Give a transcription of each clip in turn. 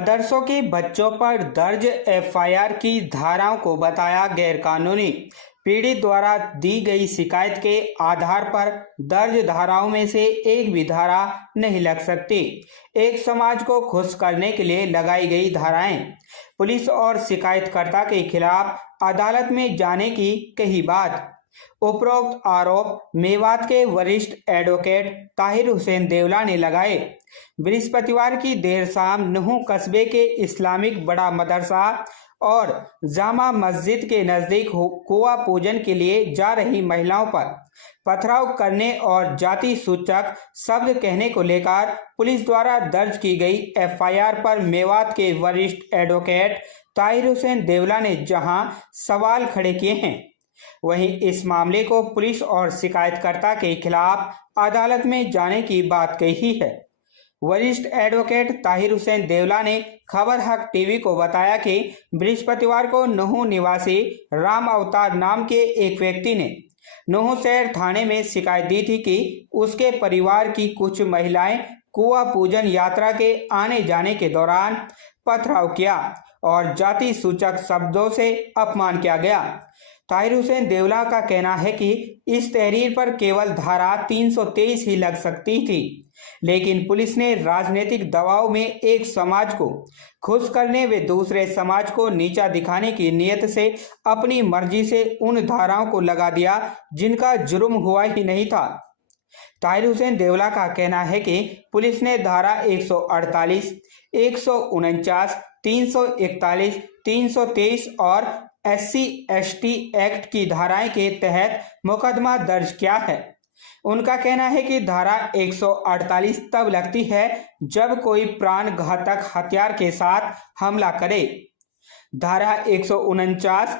मदरसों के बच्चों पर दर्ज एफआईआर की धाराओं को बताया गैरकानूनी। पीड़ित द्वारा दी गई शिकायत के आधार पर दर्ज धाराओं में से एक भी धारा नहीं लग सकती। एक समाज को खुश करने के लिए लगाई गई धाराएं। पुलिस और शिकायतकर्ता के खिलाफ अदालत में जाने की कही बात। उपरोक्त आरोप मेवात के वरिष्ठ एडवोकेट ताहिर हुसैन देवला ने लगाए। बृहस्पतिवार की देर शाम नुहू कस्बे के इस्लामिक बड़ा मदरसा और जामा मस्जिद के नजदीक कुआं पूजन के लिए जा रही महिलाओं पर पथराव करने और जाति सूचक शब्द कहने को लेकर पुलिस द्वारा दर्ज की गई एफआईआर पर मेवात के वरिष्ठ एडवोकेट ताहिर हुसैन देवला ने जहां सवाल खड़े किए हैं, वहीं इस मामले को पुलिस और शिकायतकर्ता के खिलाफ अदालत में जाने की बात कही है। वरिष्ठ एडवोकेट ताहिर हुसैन देवला ने खबर हक टीवी को बताया कि बृहस्पतिवार को नुहू निवासी राम अवतार नाम के एक व्यक्ति ने नुहू शहर थाने में शिकायत दी थी कि उसके परिवार की कुछ महिलाएं कुआं पूजन यात्रा के आने जाने के दौरान पथराव किया और जाति सूचक शब्दों से अपमान किया गया। ताहिर हुसैन देवला का कहना है कि इस तहरीर पर केवल धारा 323 ही लग सकती थी, लेकिन पुलिस ने राजनीतिक दबाव में एक समाज को खुश करने व दूसरे समाज को नीचा दिखाने की नीयत से अपनी मर्जी से उन धाराओं को लगा दिया जिनका जुर्म हुआ ही नहीं था। ताहिर हुसैन देवला का कहना है कि पुलिस ने धारा 148, 149, 341, 323 और SC/ST एक्ट की धाराएं के तहत मुकदमा दर्ज किया है। उनका कहना है कि धारा 148 तब लगती है जब कोई प्राण घातक हथियार के साथ हमला करे। धारा 149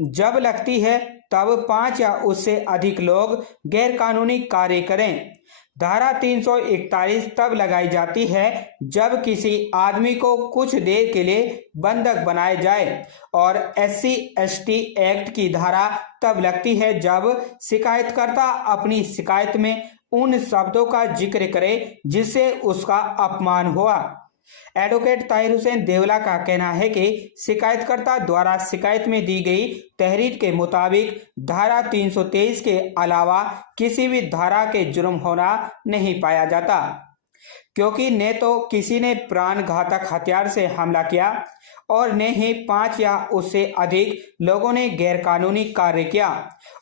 जब लगती है तब 5 या उससे अधिक लोग गैरकानूनी कार्य करें। धारा 341 तब लगाई जाती है जब किसी आदमी को कुछ देर के लिए बंधक बनाया जाए और SC/ST एक्ट की धारा तब लगती है जब शिकायतकर्ता अपनी शिकायत में उन शब्दों का जिक्र करे जिससे उसका अपमान हुआ। एडवोकेट ताहिर हुसैन देवला का कहना है कि शिकायतकर्ता द्वारा शिकायत में दी गई तहरीर के मुताबिक धारा 323 के अलावा किसी भी धारा के जुर्म होना नहीं पाया जाता, क्योंकि न तो किसी ने प्राण घातक हथियार से हमला किया और न ही 5 या उससे अधिक लोगों ने गैरकानूनी कार्य किया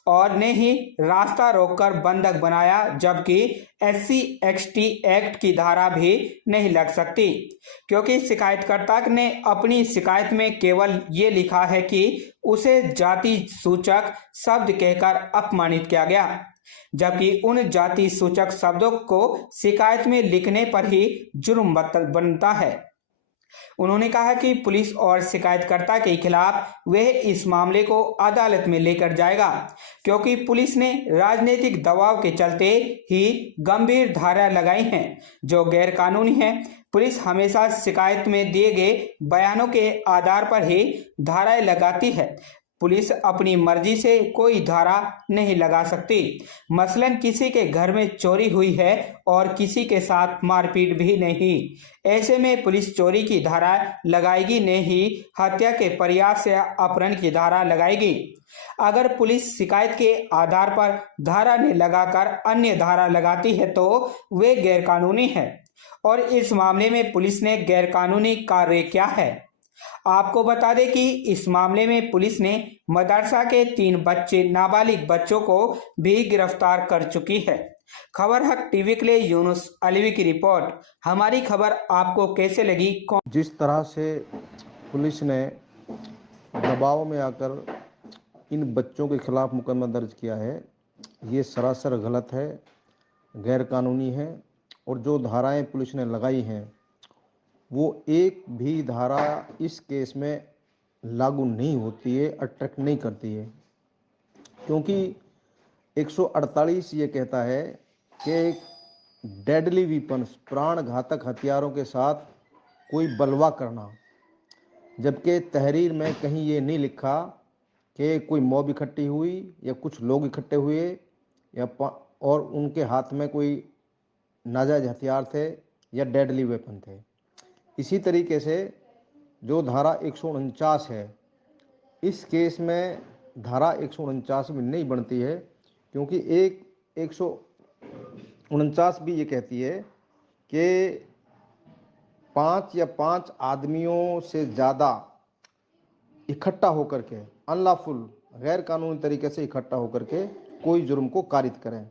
और न ही रास्ता रोककर बंधक बनाया, जबकि SC/ST एक्ट की धारा भी नहीं लग सकती, क्योंकि शिकायतकर्ता ने अपनी शिकायत में केवल ये लिखा है कि उसे जाति सूचक शब्द कहकर अपमानित किया गया, जबकि उन जाति सूचक शब्दों को शिकायत में लिखने पर ही जुर्म बनता है। उन्होंने कहा कि पुलिस और शिकायतकर्ता के खिलाफ वह इस मामले को अदालत में लेकर जाएगा, क्योंकि पुलिस ने राजनीतिक दबाव के चलते ही गंभीर धारा लगाई हैं जो गैरकानूनी है। पुलिस हमेशा शिकायत में दिए गए बयानों के आधार पर ही धाराएं लगाती है। पुलिस अपनी मर्जी से कोई धारा नहीं लगा सकती। मसलन किसी के घर में चोरी हुई है और किसी के साथ मारपीट भी नहीं, ऐसे में पुलिस चोरी की धारा लगाएगी, नहीं हत्या के प्रयास से अपहरण की धारा लगाएगी। अगर पुलिस शिकायत के आधार पर धारा ने लगाकर अन्य धारा लगाती है तो वे गैरकानूनी है और इस मामले में पुलिस ने गैरकानूनी कार्य किया है। आपको बता दें कि इस मामले में पुलिस ने मदरसा के 3 नाबालिग बच्चों को भी गिरफ्तार कर चुकी है। खबर हक टीवी के लिए यूनुस अलवी की रिपोर्ट। हमारी खबर आपको कैसे लगी? जिस तरह से पुलिस ने दबाव में आकर इन बच्चों के खिलाफ मुकदमा दर्ज किया है, ये सरासर गलत है, गैरकानूनी है और जो धाराएं पुलिस ने लगाई हैं वो एक भी धारा इस केस में लागू नहीं होती है, अट्रैक्ट नहीं करती है, क्योंकि 148 ये कहता है कि डेडली वीपन्स प्राण घातक हथियारों के साथ कोई बलवा करना, जबकि तहरीर में कहीं ये नहीं लिखा कि कोई मॉब इकट्ठी हुई या कुछ लोग इकट्ठे हुए या और उनके हाथ में कोई नाजायज हथियार थे या डेडली वेपन थे। इसी तरीके से जो धारा 149 है, इस केस में धारा 149 में नहीं बनती है, क्योंकि 149 भी ये कहती है कि 5 या 5 आदमियों से ज़्यादा इकट्ठा होकर के अनलॉफुल गैर कानूनी तरीके से इकट्ठा होकर के कोई जुर्म को कारित करें,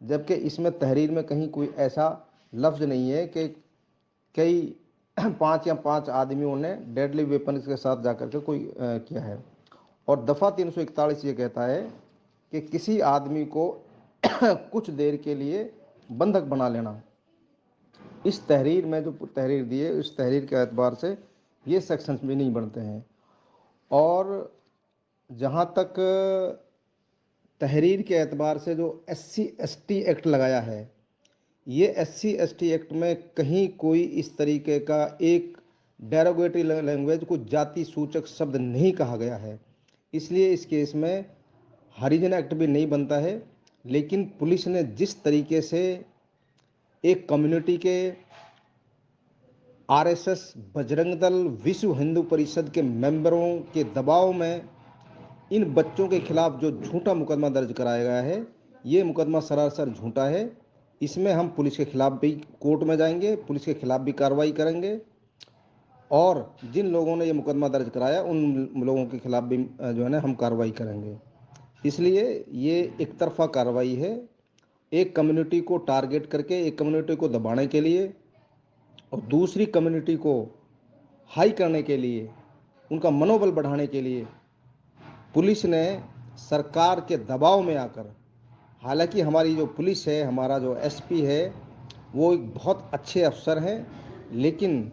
जबकि इसमें तहरीर में कहीं कोई ऐसा लफ्ज़ नहीं है कि कई 5 या 5 आदमियों ने डेडली वेपन के साथ जाकर के कोई किया है। और दफ़ा 341 ये कहता है कि किसी आदमी को कुछ देर के लिए बंधक बना लेना। इस तहरीर में जो तहरीर दी है, उस तहरीर के एतबार से ये सेक्शंस भी नहीं बनते हैं। और जहाँ तक तहरीर के एतबार से जो SC/ST एक्ट लगाया है, ये SC/ST एक्ट में कहीं कोई इस तरीके का एक डेरोगेटरी लैंग्वेज को जाति सूचक शब्द नहीं कहा गया है, इसलिए इस केस में हरिजन एक्ट भी नहीं बनता है। लेकिन पुलिस ने जिस तरीके से एक कम्युनिटी के RSS, बजरंग दल, विश्व हिंदू परिषद के मेंबरों के दबाव में इन बच्चों के खिलाफ जो झूठा मुकदमा दर्ज कराया गया है, ये मुकदमा सरासर झूठा है। इसमें हम पुलिस के खिलाफ भी कोर्ट में जाएंगे, पुलिस के खिलाफ भी कार्रवाई करेंगे, और जिन लोगों ने ये मुकदमा दर्ज कराया उन लोगों के खिलाफ भी जो है ना हम कार्रवाई करेंगे। इसलिए ये एक तरफा कार्रवाई है, एक कम्युनिटी को टारगेट करके, एक कम्युनिटी को दबाने के लिए और दूसरी कम्युनिटी को हाई करने के लिए, उनका मनोबल बढ़ाने के लिए पुलिस ने सरकार के दबाव में आकर, हालांकि हमारी जो पुलिस है, हमारा जो SP है, वो एक बहुत अच्छे अफसर हैं, लेकिन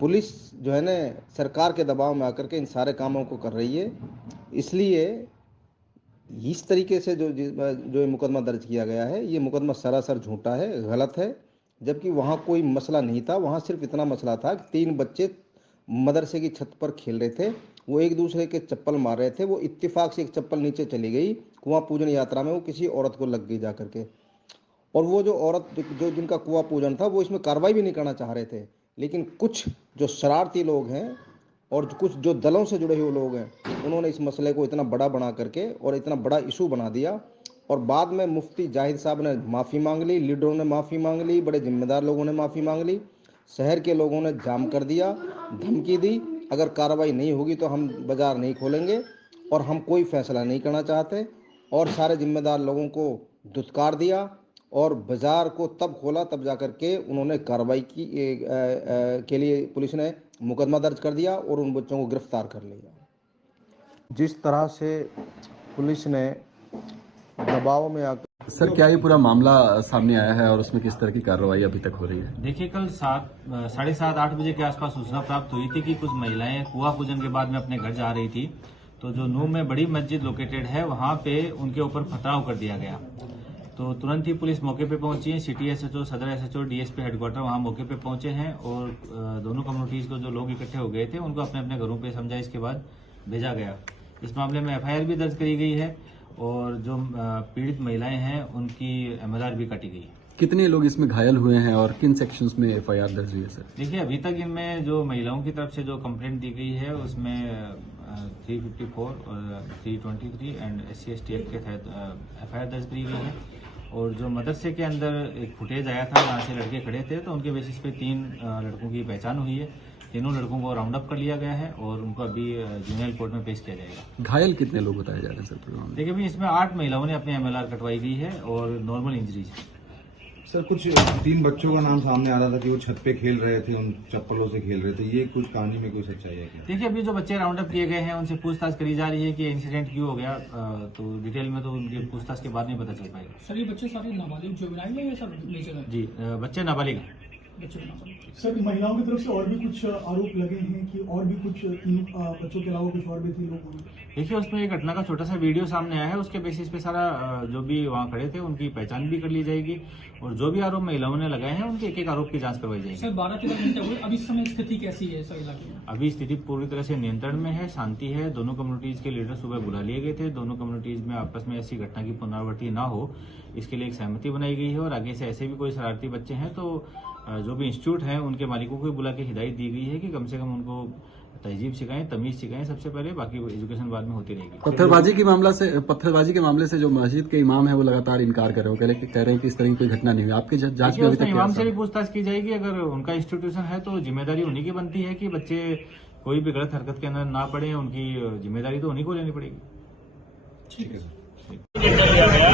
पुलिस जो है ना सरकार के दबाव में आकर के इन सारे कामों को कर रही है। इसलिए इस तरीके से जो मुकदमा दर्ज किया गया है, ये मुकदमा सरासर झूठा है, गलत है। जबकि वहाँ कोई मसला नहीं था, वहाँ सिर्फ इतना मसला था कि 3 बच्चे मदरसे की छत पर खेल रहे थे, वो एक दूसरे के चप्पल मार रहे थे, वो इत्तेफाक से एक चप्पल नीचे चली गई, कुआं पूजन यात्रा में वो किसी औरत को लग गई जा करके। और वो जो औरत जो जिनका कुआं पूजन था, वो इसमें कार्रवाई भी नहीं करना चाह रहे थे, लेकिन कुछ जो शरारती लोग हैं और कुछ जो दलों से जुड़े हुए लोग हैं, उन्होंने इस मसले को इतना बड़ा बना करके और इतना बड़ा इशू बना दिया। और बाद में मुफ्ती जाहिद साहब ने माफ़ी मांग ली, लीडरों ने माफ़ी मांग ली, बड़े जिम्मेदार लोगों ने माफ़ी मांग ली, शहर के लोगों ने जाम कर दिया, धमकी दी, अगर कार्रवाई नहीं होगी तो हम बाज़ार नहीं खोलेंगे और हम कोई फैसला नहीं करना चाहते। और सारे जिम्मेदार लोगों को धुतकार दिया और बाज़ार को तब खोला, तब जाकर के उन्होंने कार्रवाई की के लिए पुलिस ने मुकदमा दर्ज कर दिया और उन बच्चों को गिरफ्तार कर लिया। जिस तरह से पुलिस ने दबाव में आकर, सर क्या ये पूरा मामला सामने आया है और उसमें किस तरह की कार्रवाई अभी तक हो रही है? देखिए, कल 7:30-8 बजे के आसपास सूचना प्राप्त हुई थी कि कुछ महिलाएं कुआं पूजन के बाद में अपने घर जा रही थी, तो जो नूह में बड़ी मस्जिद लोकेटेड है, वहां पे उनके ऊपर पथराव कर दिया गया। तो तुरंत ही पुलिस मौके पे पहुंची है, सिटी SHO, सदर SHO, DSP हेडक्वार्टर वहां मौके पे पहुंचे हैं और दोनों कम्युनिटीज को जो लोग इकट्ठे हो गए थे उनको अपने अपने घरों पे समझाइश के बाद भेजा गया। इस मामले में FIR भी दर्ज करी गई है और जो पीड़ित महिलाएं हैं उनकी MLR भी काटी गई। कितने लोग इसमें घायल हुए हैं और किन सेक्शंस में FIR दर्ज हुई है सर? देखिए, अभी तक इनमें जो महिलाओं की तरफ से जो कंप्लेंट दी गई है उसमें 354 और 323 एंड SC/ST एक्ट के तहत FIR दर्ज करी गई है। और जो मदरसे के अंदर एक फुटेज आया था जहाँ से लड़के खड़े थे, तो उनके बेसिस पे 3 लड़कों की पहचान हुई है। तीनों लड़कों को राउंड अप कर लिया गया है और उनको अभी जुवेनाइल कोर्ट में पेश किया जाएगा। घायल कितने लोग बताए जा रहे हैं सर? देखिए, अभी इसमें 8 महिलाओं ने अपनी MLR कटवाई गई है और नॉर्मल इंजरीज है। सर, कुछ 3 बच्चों का नाम सामने आ रहा था कि वो छत पे खेल रहे थे, उन चप्पलों से खेल रहे थे, ये कुछ कहानी में कोई सच्चाई है क्या? देखिए, अभी जो बच्चे राउंड अप किए गए हैं उनसे पूछताछ करी जा रही है कि इंसिडेंट क्यों हो गया, तो डिटेल में तो उनकी पूछताछ के बाद नहीं पता चल पाएगा। सर, ये बच्चे सारे नाबालिग जुवेनाइल है या सब मेजर है? जी, बच्चे नाबालिग हैं। सर, महिलाओं की तरफ से और भी कुछ आरोप लगे हैं कि और भी कुछ बच्चों के अलावा कुछ और भी थे लोग? देखिए, उसमें एक घटना का छोटा सा वीडियो सामने आया है, उसके बेसिस पे सारा जो भी वहाँ खड़े थे उनकी पहचान भी कर ली जाएगी और जो भी आरोप महिलाओं ने लगाए हैं उनके एक आरोप की जांच करवाई जाएगी। सर, 12-13 घंटे हुए, अभी इस समय स्थिति कैसी है सर इलाके में? अभी स्थिति पूरी तरह से नियंत्रण में है, शांति है। दोनों कम्युनिटीज के लीडर सुबह बुला लिए गए थे। दोनों कम्युनिटीज में आपस में ऐसी घटना की पुनरावृत्ति ना हो, इसके लिए एक सहमति बनाई गई है और आगे से ऐसे भी कोई शरारती बच्चे हैं तो जो भी इंस्टीट्यूट हैं उनके मालिकों को भी बुला के हिदायत दी गई है कि कम से कम उनको तहजीब सिखाएं, तमीज सिखाएं सबसे पहले, बाकी एजुकेशन बाद में होती रहेगी। पत्थरबाजी के मामले से जो मस्जिद के इमाम है वो लगातार इनकार कर रहे हो, कह रहे हैं कि इस तरह की कोई घटना नहीं हुई। आपकी जांच में अभी तक इमाम से भी पूछताछ की जाएगी। अगर उनका इंस्टीट्यूशन है तो जिम्मेदारी उन्हीं की बनती है कि बच्चे कोई भी गलत हरकत के अंदर ना पड़े, उनकी जिम्मेदारी तो उन्हीं को लेनी पड़ेगी। ठीक है सर। किया गया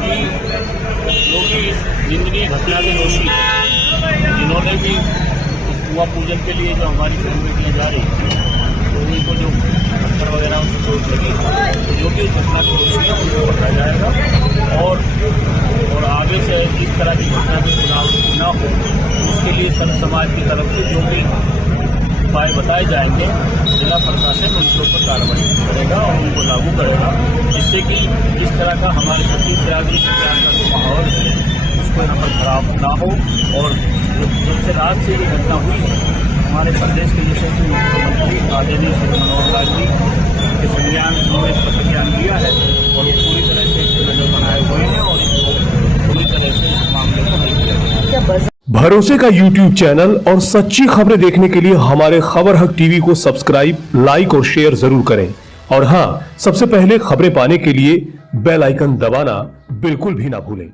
कि जो भी इस जिंदगी घटना के दोषी जिन्होंने भी इस कुआं पूजन के लिए जो हमारी बेटियां जा रही थी तो उनको जो पत्थर वगैरह उनको चोट लगी तो जो भी इस घटना के दोषी है उनको पकड़ा जाएगा और आगे से इस तरह की घटना के खिलाफ न हो उसके लिए संत समाज की तरफ से जो भी उपाय बताए जाएंगे जिला प्रशासन उनके ऊपर कार्रवाई करेगा और उनको लागू करेगा, जिससे कि इस तरह का हमारे छत्तीसगढ़ में का जो माहौल है उसको यहाँ पर खराब ना हो। और जब से रात से ये घटना हुई है हमारे प्रदेश के यशस्वी मुख्यमंत्री आदरणीय श्री मनोहर लाल जी के संज्ञान उन्होंने इसका संज्ञान लिया है और वो पूरी तरह से इसके नजर बनाए हुए हैं और इसको पूरी तरह से इस मामले को हल किया गया। भरोसे का YouTube चैनल और सच्ची खबरें देखने के लिए हमारे खबर हक टीवी को सब्सक्राइब, लाइक और शेयर जरूर करें। और हां, सबसे पहले खबरें पाने के लिए बेल आइकन दबाना बिल्कुल भी ना भूलें।